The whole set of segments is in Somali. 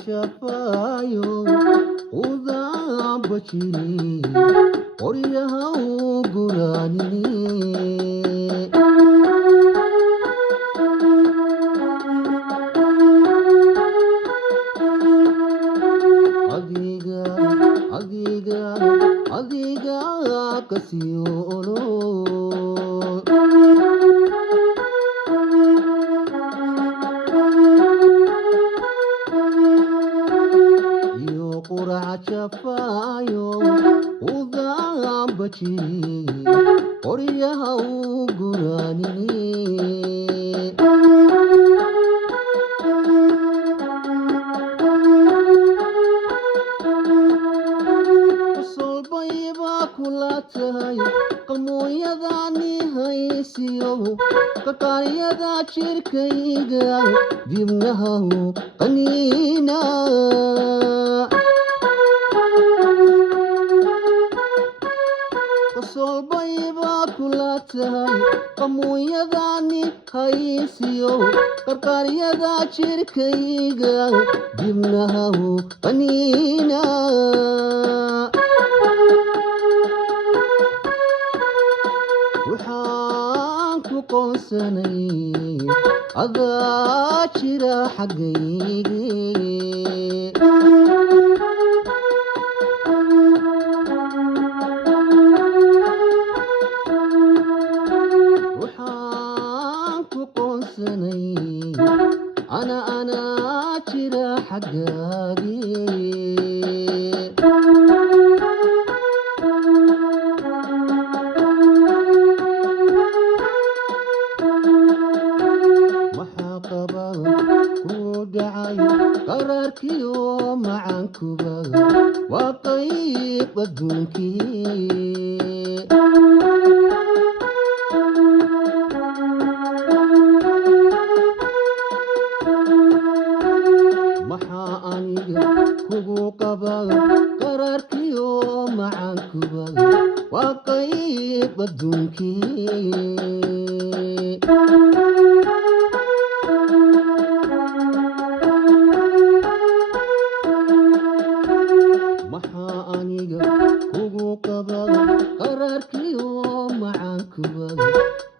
shafayo udaa bashiri qoryaha u guraanini adiga adiga adiga kasiolo iyo qurac shafayo udaa bashiri qoryaha u guraanini solbayba kula tahay qalmooyadani haysiyo qaqaryada jirkayga dibnahahu qaniina solbayba kula tahay qalmooyadani haysiyo qarqaryada jirkayga dibnahahu qaniina waxaan ku qoonsanay adaa jira xaggaygi waxaan ku qoonsanay anaa jira xaggaagi maxaa qaba ku dhacay qararkiyo macankuba waa qayb adduunkii maxaa aniga kugu qaba qararkiyo macankuba waa qayb adduunkii maxaa aniga kugu qaba qararkiyo macankuba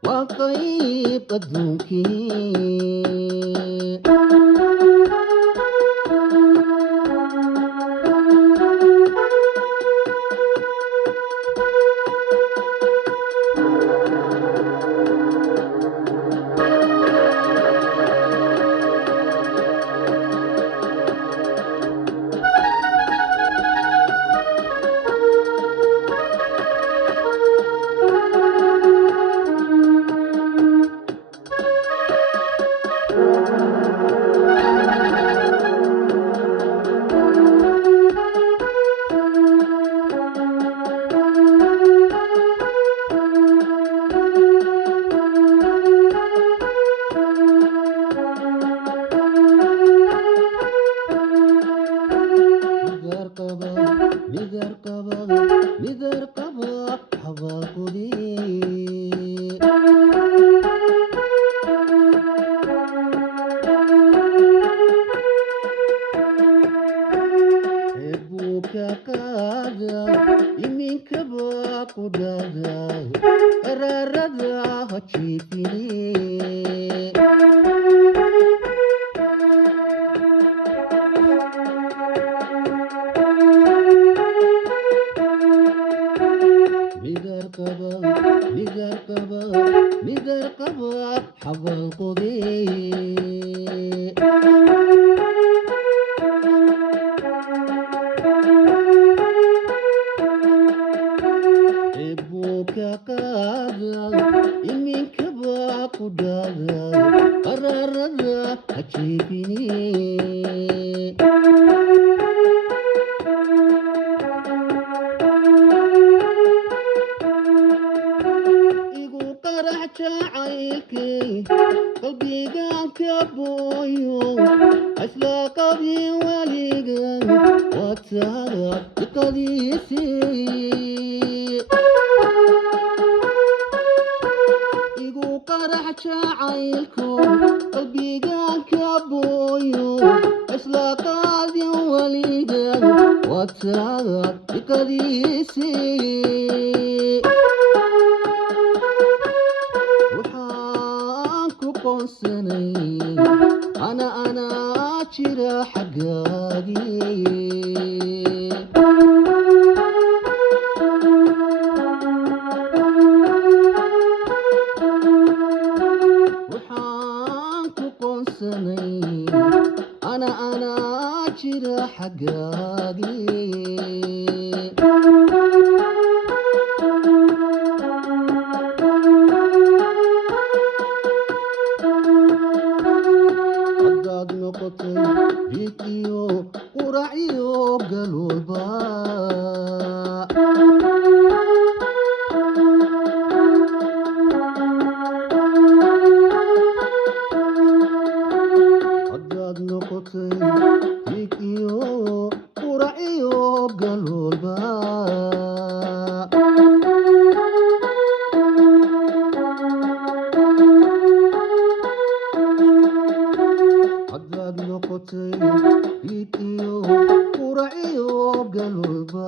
waa qayb adduunkii midar qaba xabaalkudii eebuu ka qaada iminkaba ku dhada qaraarada ha jiifini midar qaba xabaalkudii eebuu ka qaada iminkaba ku dhada qaraarada ha jiifini jacaylkay qalbigaan ka booyo asla qabi weliga watada iqadiisii igu qarax jacaylku qalbigaan ka booyo asla qabi weliga wataad iqadiisi waxaan ku qoonsanay anaa jira xaggaagii waxaan ku qoonsanay anaa jira xaggaagii haddaad noqotay riid iyo qurac iyo galwalba haddaad noqotay riid iyo qurac iyo galwalba haddaad noqotay riid iyo qurac iyo galwalba